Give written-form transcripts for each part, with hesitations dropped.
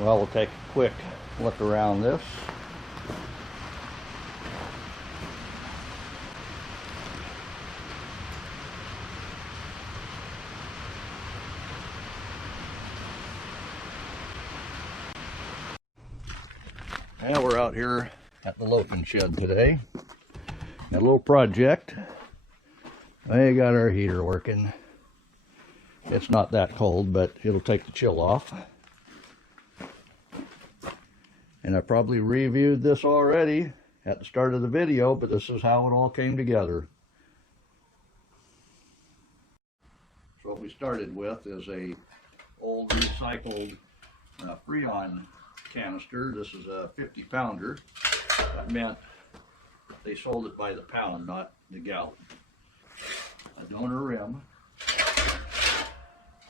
Well, we'll take a quick look around this. Well, we're out here at the loafing shed today. A little project. We got our heater working. It's not that cold, but it'll take the chill off. And I probably reviewed this already at the start of the video, but this is how it all came together. So what we started with is a old recycled Freon canister. This is a 50-pounder. That meant they sold it by the pound, not the gallon. A donor rim.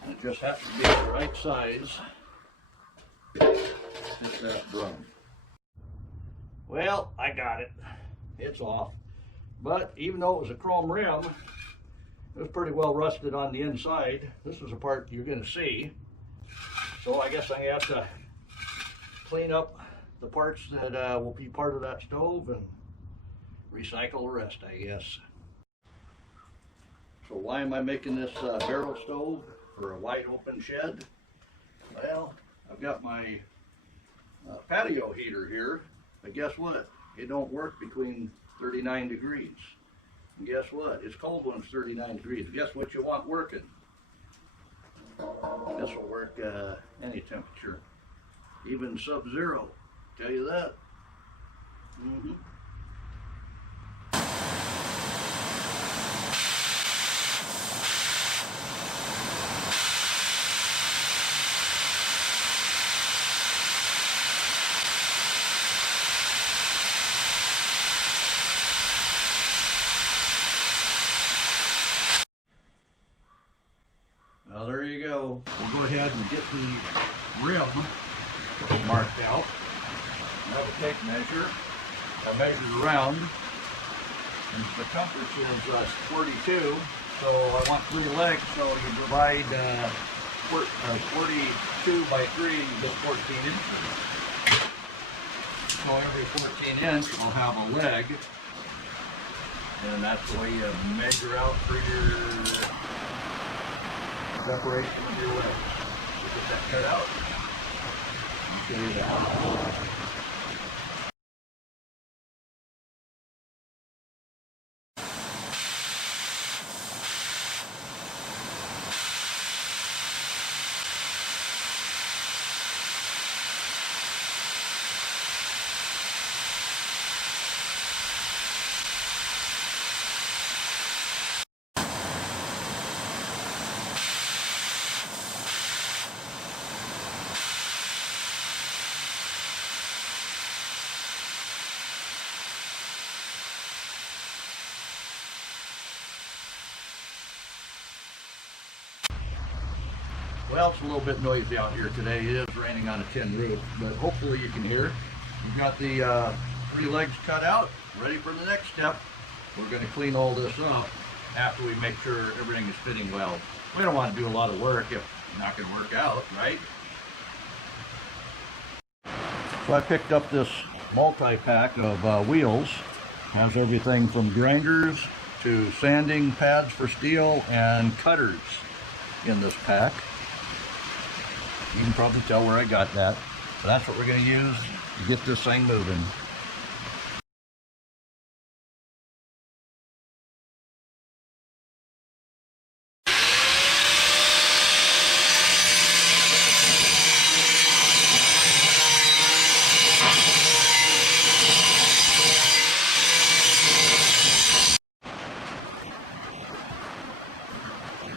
And it just has to be the right size. Hit that drum. Well, I got it. It's off. But even though it was a chrome rim, it was pretty well rusted on the inside. This is a part you're going to see. So I guess I have to clean up the parts that will be part of that stove and recycle the rest, I guess. So why am I making this barrel stove for a wide open shed? Well, I've got my patio heater here, but guess what? It don't work between 39 degrees. And guess what? It's cold when it's 39 degrees. Guess what you want working? This will work any temperature, even sub-zero. Tell you that. Well, there you go. We'll go ahead and get the rim marked out. I have a tape measure. I measured around, and the circumference is 42. So I want 3 legs. So you divide 42 by 3, you get 14 inches. So every 14 inch, I'll have a leg, and that's the way you measure out for your separation of your legs. You get that cut out. I'll show you that. Well, it's a little bit noisy out here today. It is raining on a tin roof, but hopefully you can hear. We've got the 3 legs cut out, ready for the next step. We're going to clean all this up after we make sure everything is fitting well. We don't want to do a lot of work if it's not going to work out, right? So I picked up this multi-pack of wheels. Has everything from grinders to sanding pads for steel and cutters in this pack. You can probably tell where I got that. So that's what we're going to use to get this thing moving.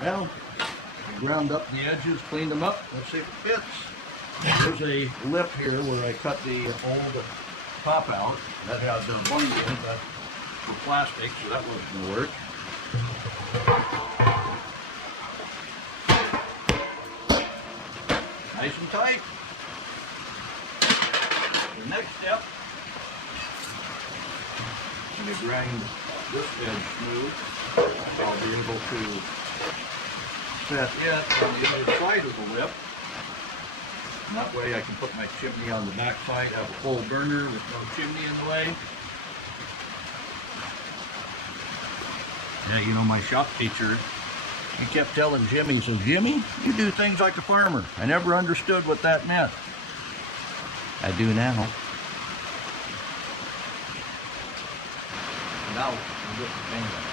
Well, ground up the edges, cleaned them up. Let's see if it fits. There's a lip here where I cut the old top out. That has a bung in it. That's for plastic, so that wasn't going to work. Nice and tight. The next step, I'm going to grind this edge smooth. I'll be able to set it on the other side of the lip. That way I can put my chimney on the back side, have a full burner with no chimney in the way. Yeah, you know, my shop teacher, he kept telling Jimmy, he says, Jimmy, you do things like a farmer. I never understood what that meant. I do now. Now, I'll get the thing done.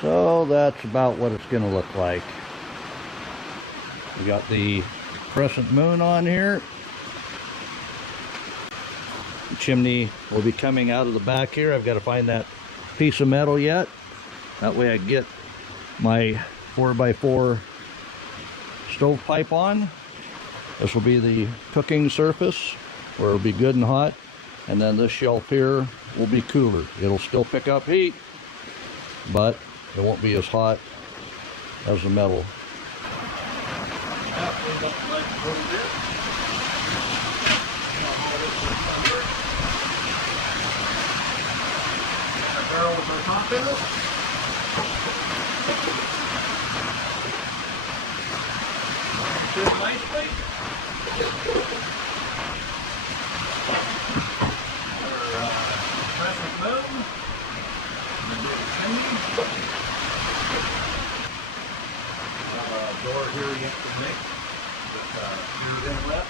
So that's about what it's going to look like. We got the crescent moon on here. The chimney will be coming out of the back here. I've got to find that piece of metal yet. That way I get my 4x4 stovepipe on. This will be the cooking surface where it'll be good and hot. And then this shelf here will be cooler. It'll still pick up heat, but it won't be as hot as the metal. Barrel with our top in it. Fit nicely. Our crescent moon. Have a door here you have to make with your inlet.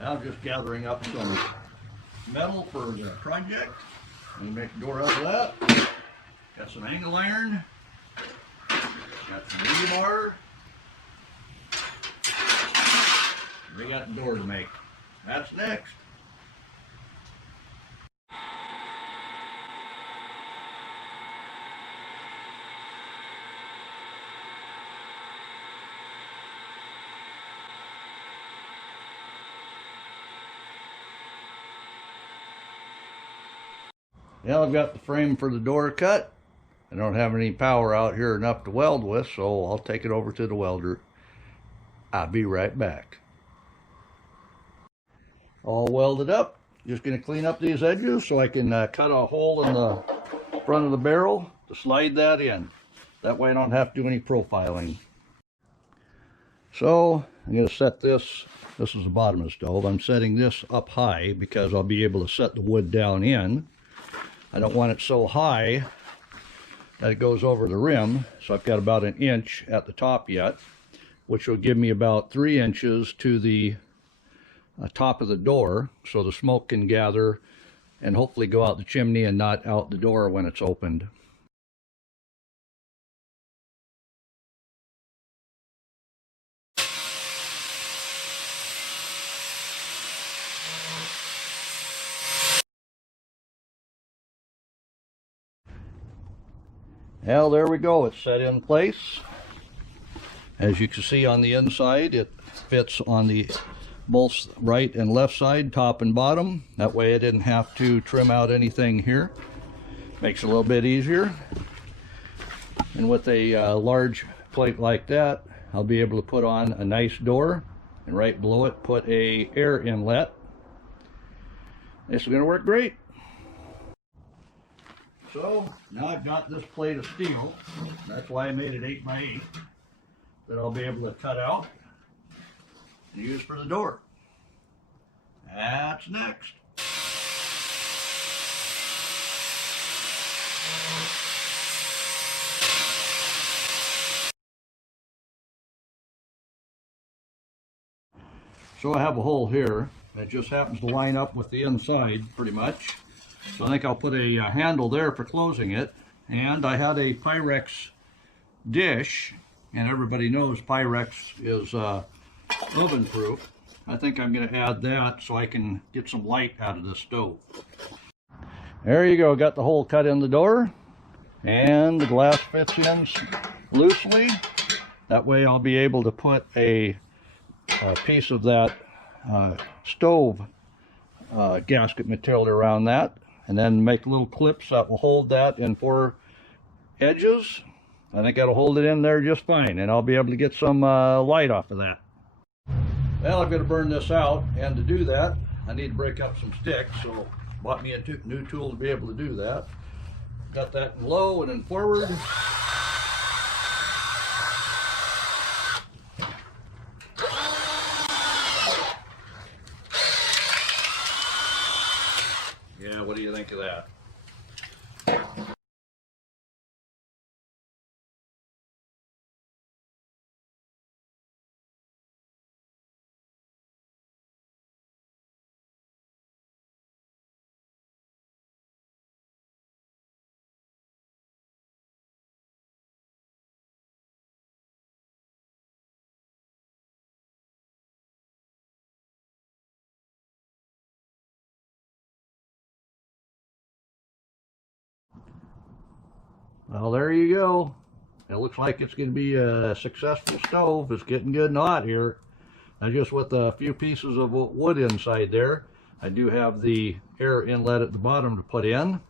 I'm just gathering up some metal for the project. I'm gonna make a door out of that. Got some angle iron. Got some rebar. We got a door to make. That's next. Now I've got the frame for the door cut. I don't have any power out here enough to weld with, so I'll take it over to the welder. I'll be right back. All welded up. Just going to clean up these edges so I can cut a hole in the front of the barrel to slide that in. That way I don't have to do any profiling. So I'm going to set this is the bottom of the stove. I'm setting this up high because I'll be able to set the wood down in. I don't want it so high that it goes over the rim, so I've got about 1 inch at the top yet, which will give me about 3 inches to the top of the door, so the smoke can gather and hopefully go out the chimney and not out the door when it's opened. Well, there we go. It's set in place. As you can see on the inside, it fits on the both right and left side, top and bottom. That way I didn't have to trim out anything here. Makes it a little bit easier. And with a large plate like that, I'll be able to put on a nice door, and right below it put a air inlet. This is going to work great. So now I've got this plate of steel. That's why I made it 8x8, that I'll be able to cut out and use for the door. That's next. So I have a hole here that just happens to line up with the inside pretty much. So I think I'll put a handle there for closing it. And I had a Pyrex dish, and everybody knows Pyrex is oven proof. I think I'm going to add that so I can get some light out of the stove. There you go, got the hole cut in the door, and the glass fits in loosely. That way I'll be able to put a piece of that stove gasket material around that, and then make little clips that will hold that in 4 edges. I think that'll hold it in there just fine, and I'll be able to get some light off of that. Well, I'm going to burn this out, and to do that, I need to break up some sticks, so bought me a new tool to be able to do that. Got that in low and then forward. Yeah, what do you think of that? Well, there you go. It looks like it's going to be a successful stove. It's getting good and hot here. Now, just with a few pieces of wood inside there, I do have the air inlet at the bottom to put in,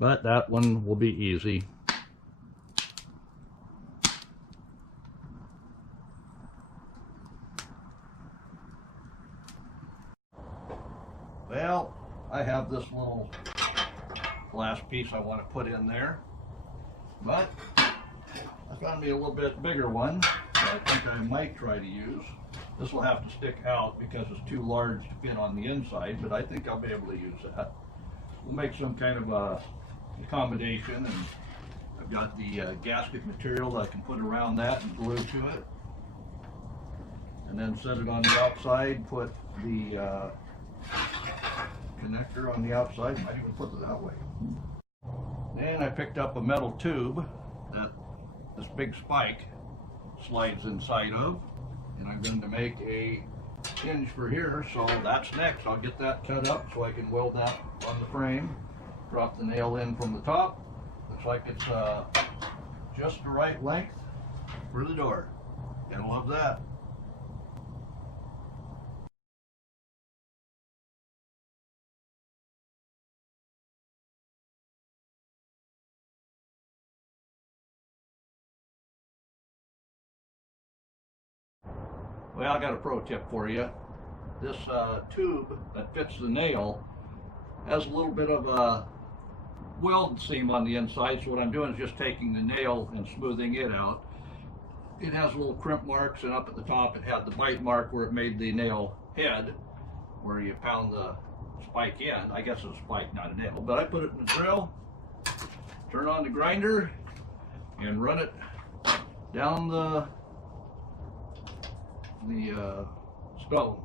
but that one will be easy. Well, I have this little glass piece I want to put in there, but I found me a little bit bigger one that I think I might try to use. This will have to stick out because it's too large to fit on the inside, but I think I'll be able to use that. We'll make some kind of a accommodation, and I've got the gasket material that I can put around that and glue to it, and then set it on the outside, put the connector on the outside. Might even put it that way. Then I picked up a metal tube that this big spike slides inside of, and I'm going to make a hinge for here, so that's next. I'll get that cut up so I can weld that on the frame, drop the nail in from the top. Looks like it's just the right length for the door. Gotta love that. Well, I got a pro tip for you. This tube that fits the nail has a little bit of a weld seam on the inside, so what I'm doing is just taking the nail and smoothing it out. It has little crimp marks, and up at the top it had the bite mark where it made the nail head, where you pound the spike in. I guess it's a spike, not a nail, but I put it in the drill, turn on the grinder, and run it down the stone.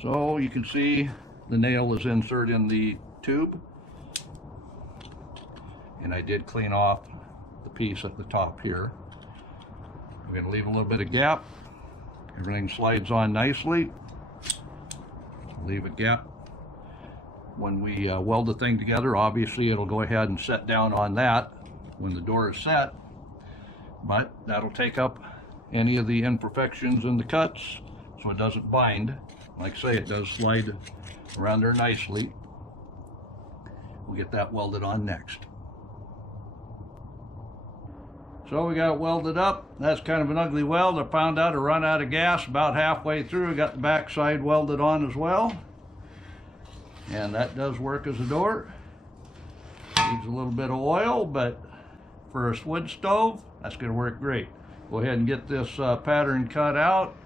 So you can see the nail is inserted in the tube, and I did clean off the piece at the top here. I'm going to leave a little bit of gap. Everything slides on nicely. Leave a gap. When we weld the thing together, obviously it'll go ahead and set down on that when the door is set, but that'll take up any of the imperfections in the cuts so it doesn't bind. Like I say, it does slide around there nicely. We'll get that welded on next. So we got it welded up. That's kind of an ugly weld. I found out I run out of gas about halfway through. I got the back side welded on as well. And that does work as a door. Needs a little bit of oil, but for a wood stove, that's going to work great. Go ahead and get this pattern cut out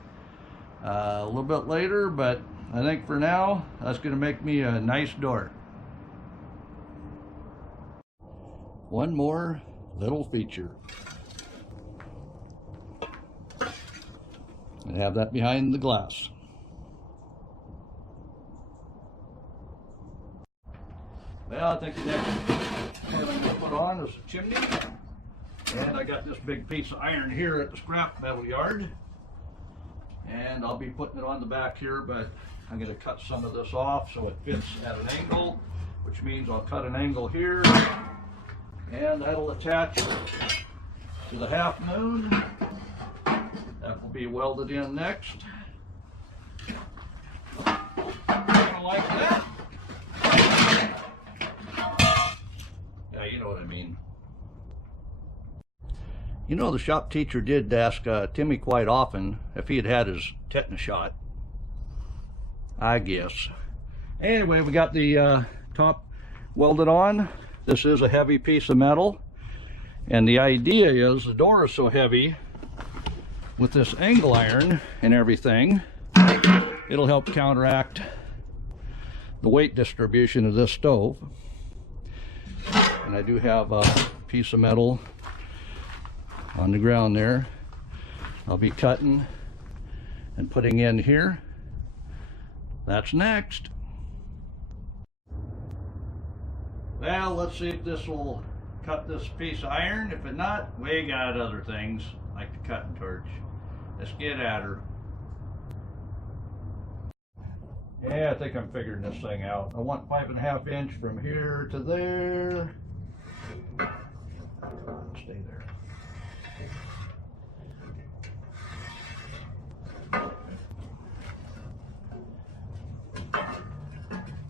a little bit later, but I think for now, that's going to make me a nice door. One more little feature. I have that behind the glass. Well, I think the next part I'm going to put on is a chimney. And I got this big piece of iron here at the scrap metal yard. And I'll be putting it on the back here, but I'm going to cut some of this off so it fits at an angle, which means I'll cut an angle here, and that'll attach to the half moon. That will be welded in next. You know, the shop teacher did ask Timmy quite often if he had had his tetanus shot, I guess. Anyway, we got the top welded on. This is a heavy piece of metal, and the idea is the door is so heavy with this angle iron and everything, it'll help counteract the weight distribution of this stove. And I do have a piece of metal on the ground there. I'll be cutting and putting in here. That's next. Well, let's see if this will cut this piece of iron. If it not, we got other things like the cutting torch. Let's get at her. Yeah, I think I'm figuring this thing out. I want 5.5 inch from here to there. Stay there.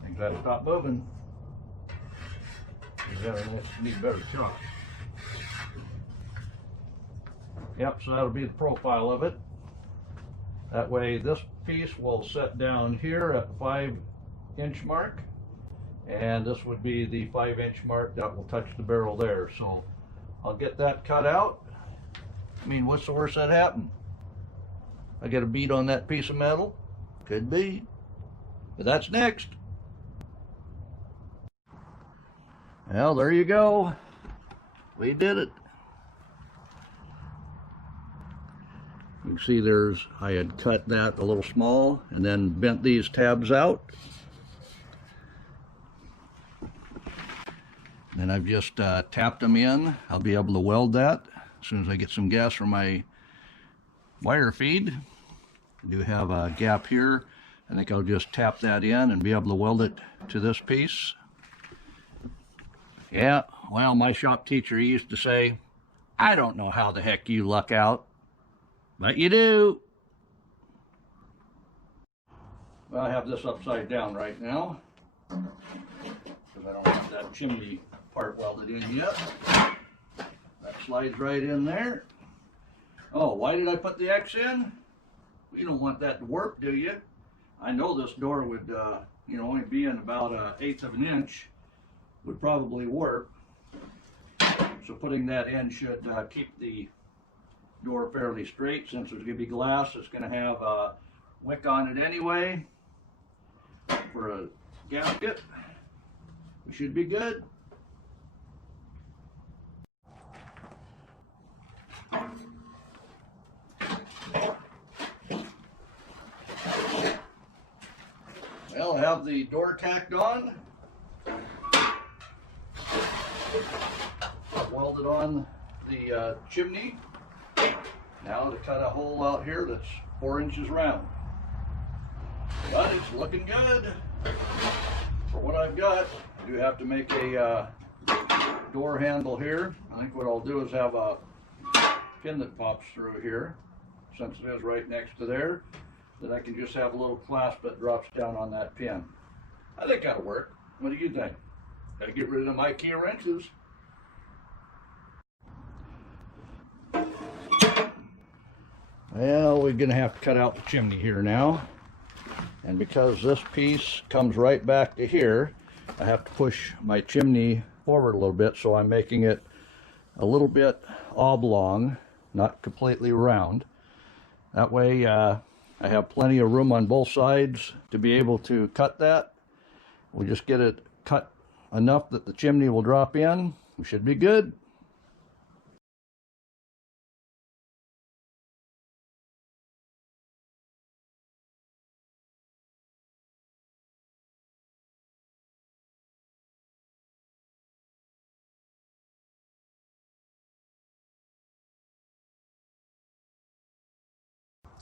Things gotta stop moving. You need a better shot. Yep, so that'll be the profile of it. That way this piece will set down here at the 5-inch mark, and this would be the 5-inch mark that will touch the barrel there. So I'll get that cut out. I mean, what's the worst that happened? I get a bead on that piece of metal? Could be. But that's next. Well, there you go. We did it. You can see I had cut that a little small and then bent these tabs out. Then I've just tapped them in. I'll be able to weld that as soon as I get some gas from my wire feed. I do have a gap here. I think I'll just tap that in and be able to weld it to this piece. Yeah, well, my shop teacher used to say, I don't know how the heck you luck out, but you do. Well, I have this upside down right now because I don't have that chimney part welded in yet. That slides right in there. Oh, why did I put the X in? You don't want that to warp, do you? I know this door would, only be in about 1/8 of an inch. Would probably warp. So putting that in should keep the door fairly straight. Since there's going to be glass, it's going to have a wick on it anyway for a gasket. We should be good. Well, I have the door tacked on. Welded on the chimney. Now to cut a hole out here that's 4 inches round. But it's looking good for what I've got. I do have to make a door handle here. I think what I'll do is have a pin that pops through here, since it is right next to there, that I can just have a little clasp that drops down on that pin. I think that'll work. What do you think? Gotta get rid of my key wrenches. Well, we're gonna have to cut out the chimney here now. And because this piece comes right back to here, I have to push my chimney forward a little bit, so I'm making it a little bit oblong, not completely round. That way I have plenty of room on both sides to be able to cut that. We'll just get it cut enough that the chimney will drop in. We should be good.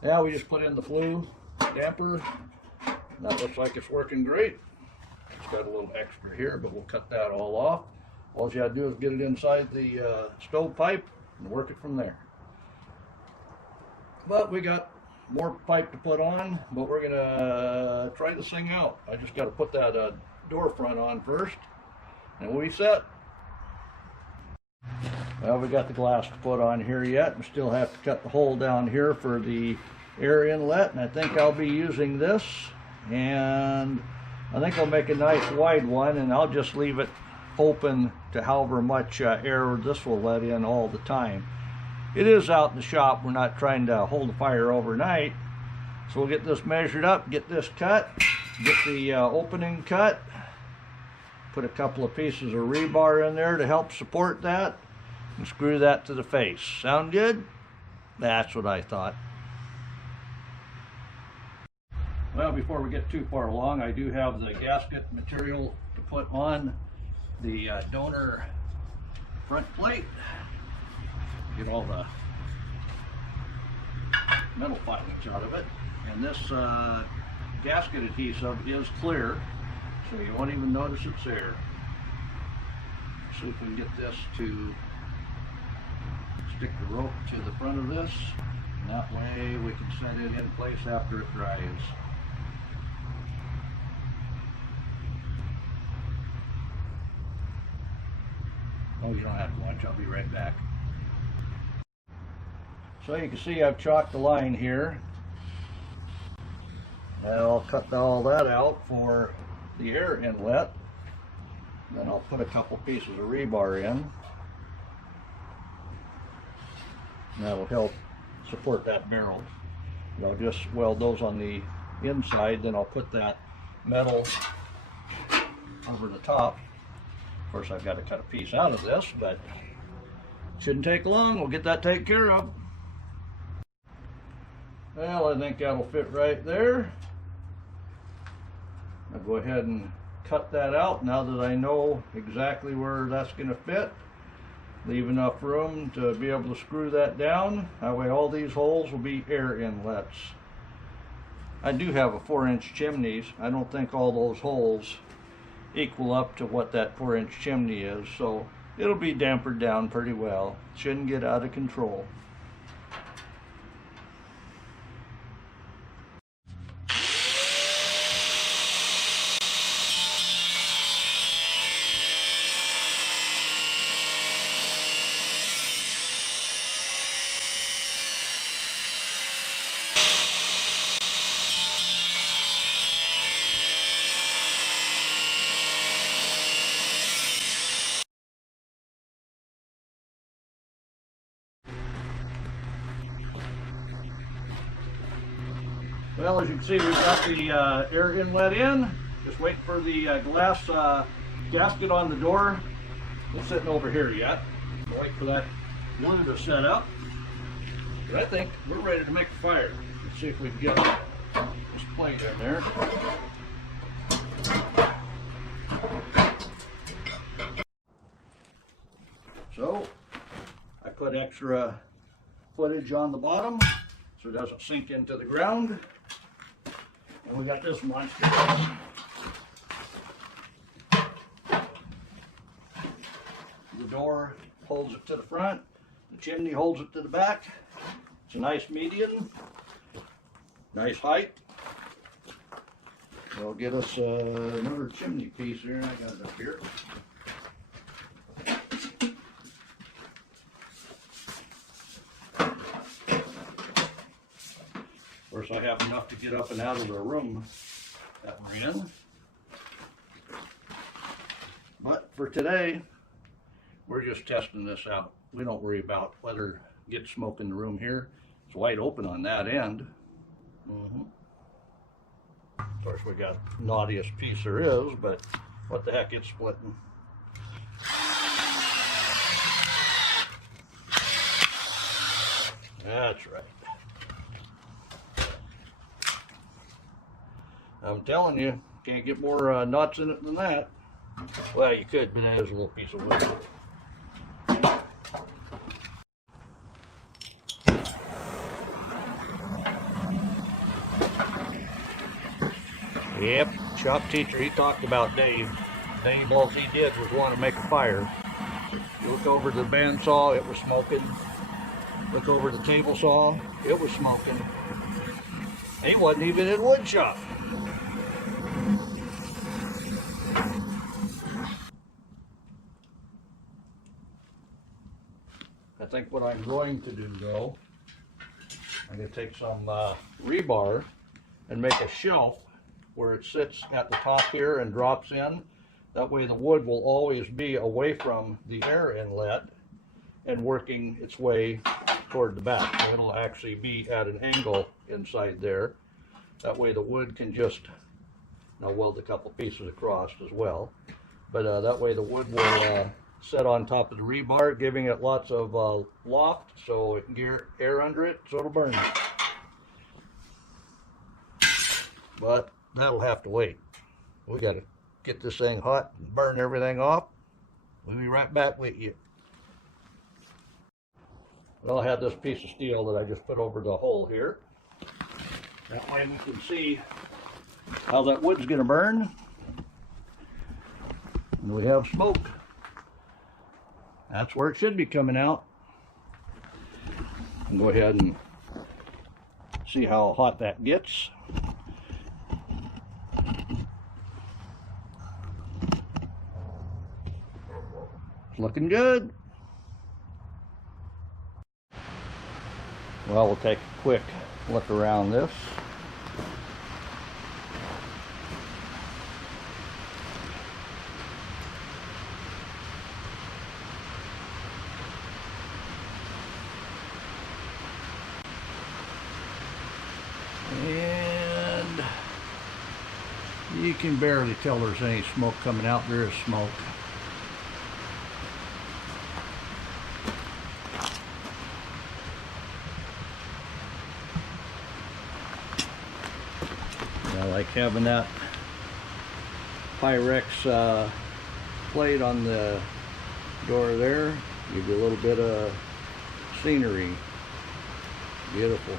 Yeah, we just put in the flue damper. That looks like it's working great. It's got a little extra here, but we'll cut that all off. All you gotta do is get it inside the stove pipe and work it from there. But we got more pipe to put on, but we're gonna try this thing out. I just gotta put that door front on first, and we'll be set. Well, we got the glass to put on here yet. We still have to cut the hole down here for the air inlet, and I think I'll be using this, and I think I'll make a nice wide one, and I'll just leave it open to however much air this will let in all the time. It is out in the shop. We're not trying to hold the fire overnight, so we'll get this measured up, get this cut, get the opening cut, put a couple of pieces of rebar in there to help support that, and screw that to the face. Sound good? That's what I thought. Well, before we get too far along, I do have the gasket material to put on the donor front plate. Get all the metal filings out of it. And this gasket adhesive is clear, so you won't even notice it's there. See if we can get this to stick the rope to the front of this, and that way we can set it in place after it dries. Oh, you don't have to watch, I'll be right back. So you can see I've chalked the line here. And I'll cut all that out for the air inlet. Then I'll put a couple pieces of rebar in. And that'll help support that barrel. And I'll just weld those on the inside, then I'll put that metal over the top. Of course, I've got to cut a piece out of this, but it shouldn't take long. We'll get that taken care of. Well, I think that'll fit right there. I'll go ahead and cut that out now that I know exactly where that's going to fit. Leave enough room to be able to screw that down. That way all these holes will be air inlets. I do have a 4-inch chimneys. I don't think all those holes equal up to what that 4-inch chimney is, so it'll be dampered down pretty well. Shouldn't get out of control. Well, as you can see, we've got the air inlet in. Just waiting for the glass gasket on the door. It's sitting over here yet. I'll wait for that glue to set up. But I think we're ready to make a fire. Let's see if we can get this plate in there. So, I put extra footage on the bottom so it doesn't sink into the ground. And we got this monster. The door holds it to the front. The chimney holds it to the back. It's a nice median. Nice height. It'll get us another chimney piece here. I got it up here. Of course, I have enough to get up and out of the room that we're in. But for today, we're just testing this out. We don't worry about whether it gets smoke in the room here. It's wide open on that end. Of course, we got the naughtiest piece there is, but what the heck, it's splitting. That's right. I'm telling you, can't get more nuts in it than that. Well, you could, but that is a little piece of wood. Yep, shop teacher, he talked about Dave. Dave, all he did was want to make a fire. You look over the bandsaw, it was smoking. Look over the table saw, it was smoking. He wasn't even in wood shop. I think what I'm going to do though, I'm going to take some rebar and make a shelf where it sits at the top here and drops in. That way the wood will always be away from the air inlet and working its way toward the back. So it'll actually be at an angle inside there. That way the wood can just, and I'll weld a couple pieces across as well. But that way the wood will set on top of the rebar, giving it lots of loft so it can get air under it so it'll burn. But that'll have to wait. We got to get this thing hot and burn everything off. We'll be right back with you. Well, I have this piece of steel that I just put over the hole here. That way we can see how that wood's going to burn. And we have smoke. That's where it should be coming out. And go ahead and see how hot that gets. It's looking good. Well, we'll take a quick look around this. And you can barely tell there's any smoke coming out. There is smoke. I like having that Pyrex plate on the door there. Give you a little bit of scenery. Beautiful.